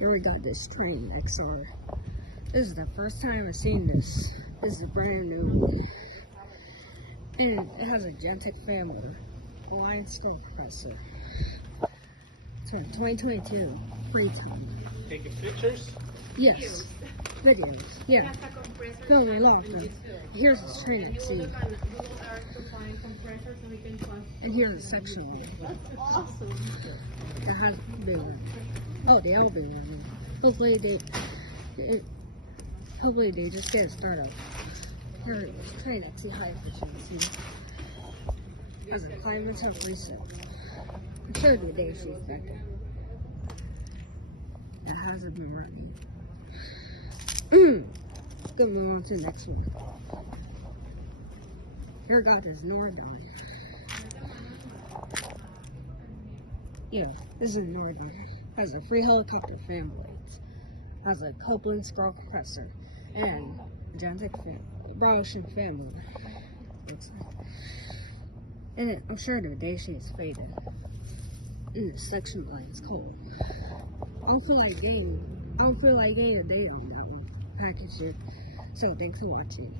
Here we got this Trane XR. This is the first time I've seen this. This is a brand new one. And it has a Gentek family. Line scroll compressor. It's a 2022 free time. Taking pictures? Yes. Videos. Yeah. No, we locked them. Here's the Trane XE. And here's the section one. That has been running. Oh, they all been running. Hopefully they just get it started. Here, Trane XE high efficiency. Has a climate temp reset. I'm sure the day she's back there. It hasn't been running. Let's move on to the next one. Here got this Nordon. Yeah, this is Nordon. Has a free helicopter fan blades. Has a Copeland scroll compressor and Gentek Browshin family. And I'm sure the day sheet is faded. And the section line is cold. I don't feel like getting a date on that one package here. So thanks for watching.